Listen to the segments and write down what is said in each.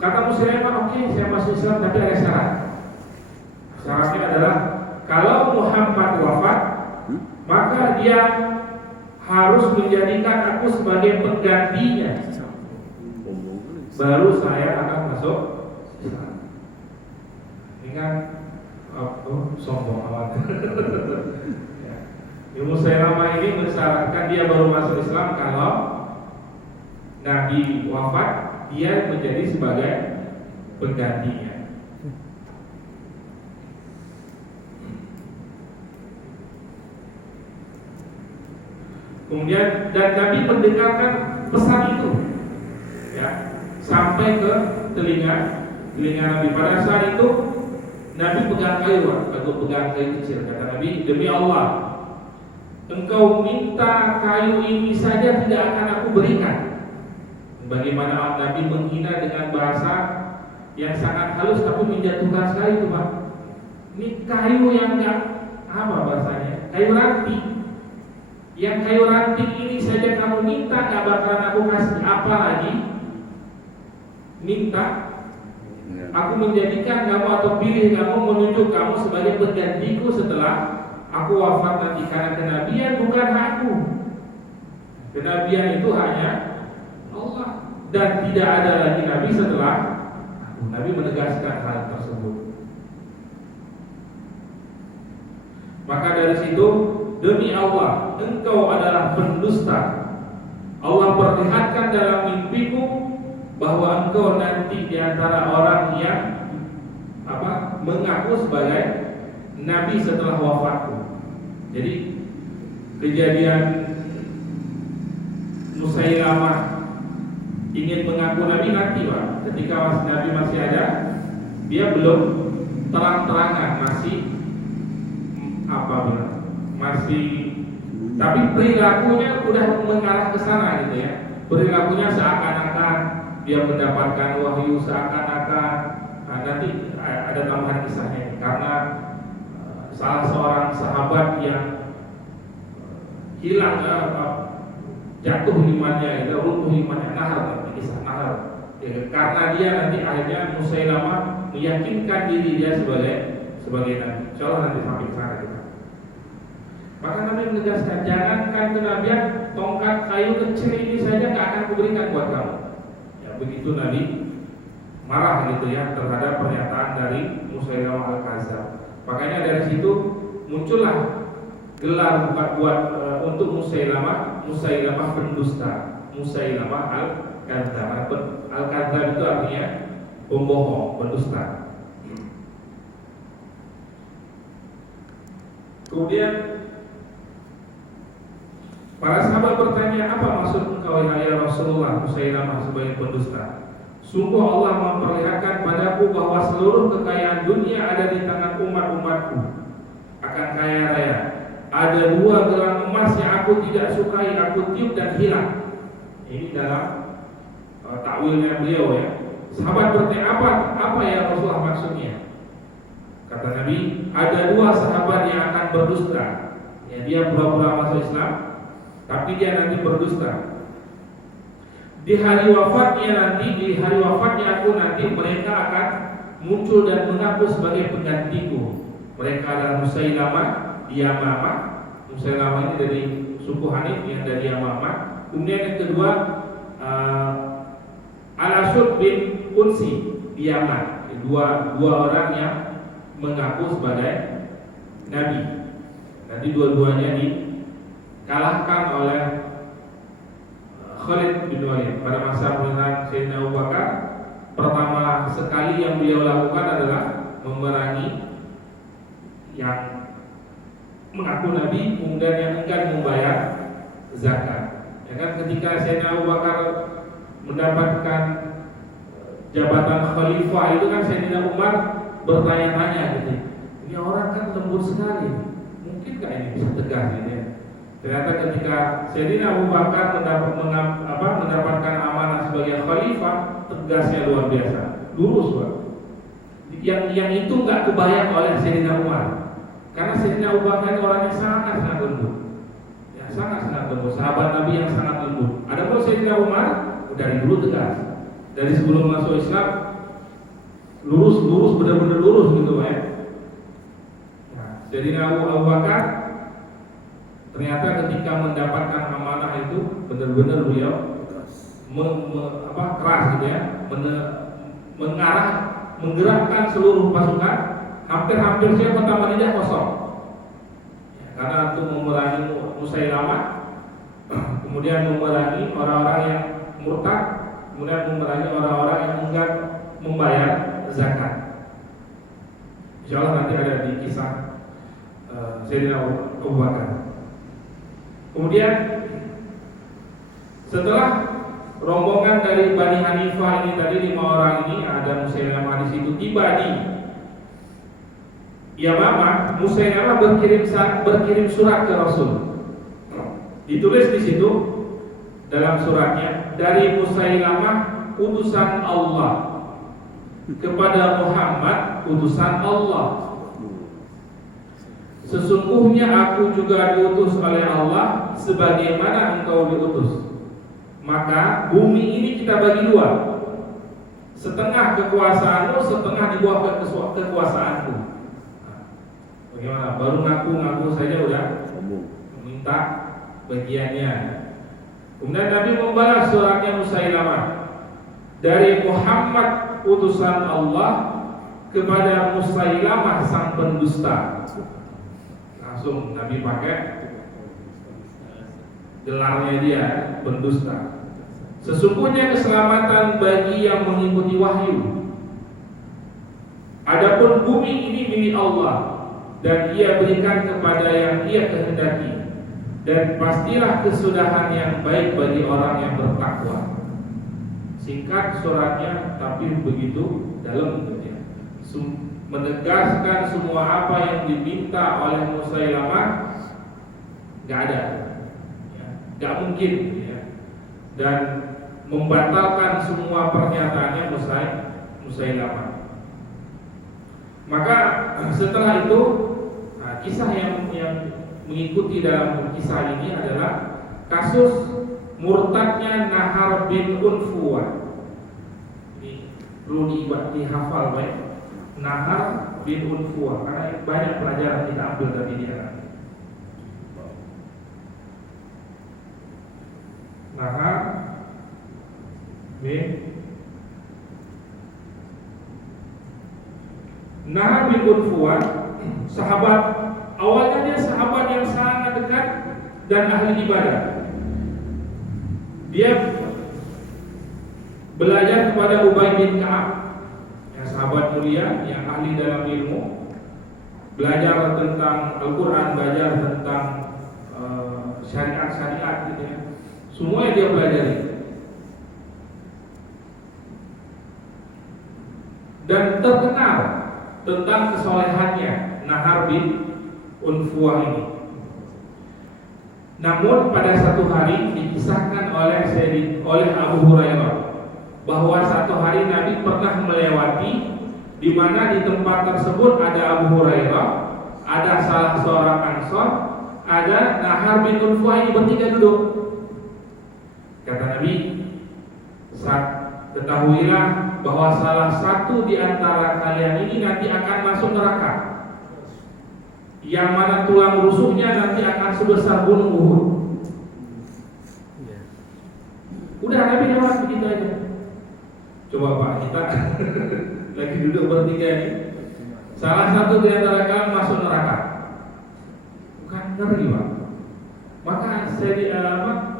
Kata Musailamah, oke, saya masuk Islam, tapi ada syarat. Syaratnya adalah kalau Muhammad wafat, maka dia harus menjadikan aku sebagai penggantinya. Baru saya akan masuk Islam. Ini kan sombong amat. Ilmu Musailamah ini mensyaratkan dia baru masuk Islam kalau Nabi wafat, dia menjadi sebagai penggantinya. Kemudian dan Nabi mendengarkan pesan itu, ya, sampai ke telinga Nabi. Pada saat itu Nabi pegang kayu, atau pegang kayu kecil. Kata Nabi, demi Allah, engkau minta kayu ini saja tidak akan aku berikan. Bagaimana Nabi menghina dengan bahasa yang sangat halus tapi menjatuhkan sekali itu, Pak. Ini kayu yang enggak apa bahasanya? Kayu ranting. Yang kayu ranting ini saja kamu minta, gak bakalan aku kasih. Apa lagi? Minta aku menjadikan kamu atau pilih kamu, menunjuk kamu sebagai penggantiku setelah aku wafat nanti. Karena kenabian bukan hakku. Kenabian itu hanya Allah, dan tidak ada lagi nabi setelah aku. Nabi menegaskan hal tersebut. Maka dari situ, demi Allah, engkau adalah pendusta. Allah perlihatkan dalam mimpiku bahwa engkau nanti di antara orang yang mengaku sebagai nabi setelah wafatku. Jadi kejadian Musailamah ingin mengaku nabi nanti, Pak. Ketika Nabi masih ada, dia belum terang-terangan, masih tapi perilakunya udah mengarah ke sana gitu ya. Perilakunya seakan-akan dia mendapatkan wahyu, seakan-akan nanti ada tambahan kisahnya ini. Karena salah seorang sahabat yang hilang jatuh imannya, itu runtuh imannya, kisah Nahar. Ya, karena dia nanti akhirnya Musailamah meyakinkan diri dia sebagai nabi. Insyaallah nanti sampai ke sana kita. Maka Nabi menegaskan, jangankan kenabian, tongkat kayu kecil ini saja gak akan kuberikan buat kamu. Ya, begitu Nabi marah gitu ya terhadap pernyataan dari Musailamah Al-Kadzdzab. Makanya dari situ muncullah gelar buat untuk Musailamah pendusta, Musailamah Al-Kadzdzab. Al-Kadzdzab itu artinya pembohong, pendusta. Kemudian para sahabat bertanya, apa maksud engkau ya Rasulullah Musailamah sebagai pendusta? Sungguh Allah memperlihatkan padaku bahwa seluruh kekayaan dunia ada di tangan umat-umatku, akan kaya raya. Ada 2 gelang emas yang aku tidak sukai, aku tiup dan hilang. Ini dalam takwilnya beliau ya. Sahabat bertanya, apa ya Rasulullah maksudnya? Kata Nabi, ada 2 sahabat yang akan berdusta. Ya, dia pura-pura masuk Islam, tapi dia nanti berdusta. Di hari wafatnya aku nanti mereka akan muncul dan mengaku sebagai penggantiku. Mereka adalah Musailamah di Yamamah. Musailamah ini dari suku Hanif yang dari Yamamah. Kemudian yang kedua Al-Asud bin Unsi di Yaman. Dua orang yang mengaku sebagai nabi. Nanti dua-duanya dikalahkan oleh Khalid bin Walid pada masa pemerintahan Sayyidina Abu Bakar. Pertama sekali yang beliau lakukan adalah memerangi yang mengaku nabi, kemudian yang enggan membayar zakat. Ya kan, ketika Sayyidina Abu Bakar mendapatkan jabatan khalifah itu kan Sayyidina Umar bertanya-tanya gitu. Ini orang kan lembut sekali, mungkin gak ini bisa tegas gitu ya. Ternyata ketika Sayyidina Abu Bakar mendapatkan amanah sebagai khalifah, tegasnya luar biasa, lurus, Pak. Yang itu nggak kebayang oleh Sayyidina Umar, karena Sayyidina Abu Bakar ini orang yang sangat lembut, ya sangat lembut, sahabat Nabi yang sangat lembut. Adapun Sayyidina Umar dari dulu tegas, dari sebelum masuk Islam lurus benar-benar lurus gitu ya. Jadi Abu Bakar ternyata ketika mendapatkan amanah itu benar-benar beliau keras gitu ya, menggerakkan seluruh pasukan, hampir kota Madinah kosong karena untuk memerangi Musailamah, kemudian memerangi orang-orang yang murtad, kemudian memerangi orang-orang yang enggan membayar zakat. Insyaallah nanti ada di kisah Sayyidina Abu Bakar. Kemudian setelah rombongan dari Bani Hanifah ini tadi 5 orang ini, ada Musailamah di situ, tiba di Yamamah. Musailamah berkirim surat ke Rasul. Ditulis di situ dalam suratnya, dari Musailamah utusan Allah kepada Muhammad utusan Allah. Sesungguhnya aku juga diutus oleh Allah sebagaimana engkau diutus. Maka bumi ini kita bagi 2, setengah kekuasaanmu, setengah di bawah kekuasaanku. Bagaimana? Baru ngaku saja udah minta bagiannya. Kemudian Nabi membalas suratnya Musailamah, dari Muhammad utusan Allah kepada Musailamah sang pendusta. Langsung Nabi pakai gelarnya dia, pendusta. Sesungguhnya keselamatan bagi yang mengikuti wahyu. Adapun bumi ini milik Allah, dan Ia berikan kepada yang Ia kehendaki, dan pastilah kesudahan yang baik bagi orang yang bertakwa. Singkat suratnya tapi begitu dalam bentuknya, menegaskan semua apa yang diminta oleh Musailamah nggak ada, nggak mungkin ya. Dan membatalkan semua pernyataannya Musailamah. Maka setelah itu, kisah yang mengikuti dalam kisah ini adalah kasus murtadnya Nahar bin Unfuwah. Ini perlu dihafal baik, Nahar bin Unfuwah, karena banyak pelajaran kita ambil dari dia. Nahar bin Unfuwah, sahabat, awalnya dia sahabat yang sangat dekat dan ahli ibadah. Dia belajar kepada Ubay bin Ka'ab, yang sahabat mulia, yang ahli dalam ilmu, belajar tentang Al-Quran, belajar tentang syariat gitu ya. Semuanya dia pelajari. Dan terkenal tentang kesolehannya Nahar bin Unfuwah ini. Namun pada satu hari dikisahkan oleh Abu Hurairah bahwa satu hari Nabi pernah melewati di mana di tempat tersebut ada Abu Hurairah, ada salah seorang Ansor, ada Nahar bin Unfuwah ini bertiga duduk. Kata Nabi, ketahuilah bahwa salah satu di antara kalian ini nanti akan masuk neraka, yang mana tulang rusuknya nanti akan sebesar gunung Uhud. Udah Nabi lewat begitu aja. Coba Pak, kita lagi duduk bertiga ini, salah satu di antara kalian masuk neraka. Bukan ngeri Pak. Maka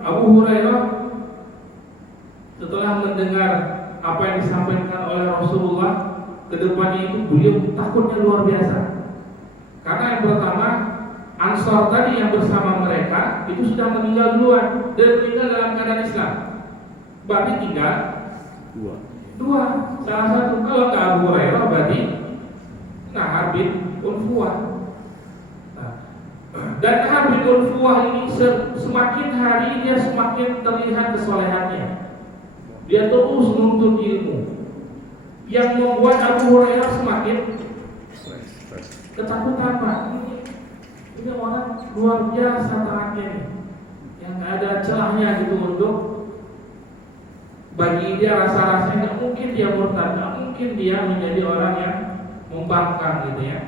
Abu Hurairah setelah mendengar apa yang disampaikan oleh Rasulullah, kedepannya itu beliau takutnya luar biasa. Karena yang pertama, Ansor tadi yang bersama mereka itu sudah meninggal duluan dan meninggal dalam keadaan Islam. Berarti tinggal dua. Salah satu, kalau ke Abu Hurairah berarti Nahar bin Unfuwah. Dan Nahar bin Unfuwah ini semakin hari dia semakin terlihat kesolehannya. Dia terus menuntut ilmu, yang membuat Abu Hurairah semakin ketakutan Pak. Ini orang luar biasa taatnya nih, yang nggak ada celahnya gitu untuk bagi dia rasa-rasanya nggak mungkin dia murtad, nggak mungkin dia menjadi orang yang membangkang gitu ya.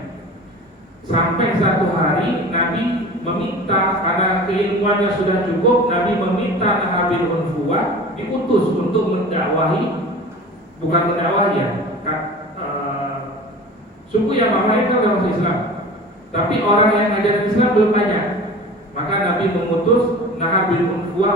Sampai satu hari Nabi meminta, karena keilmuannya sudah cukup, Nabi meminta Nahar bin Unfuwah diutus untuk mendakwahi, bukan mendakwahi ya, suku yang lain kan dalam Islam, tapi orang yang ngajarin Islam belum banyak. Maka Nabi mengutus Nahar bin Unfuwah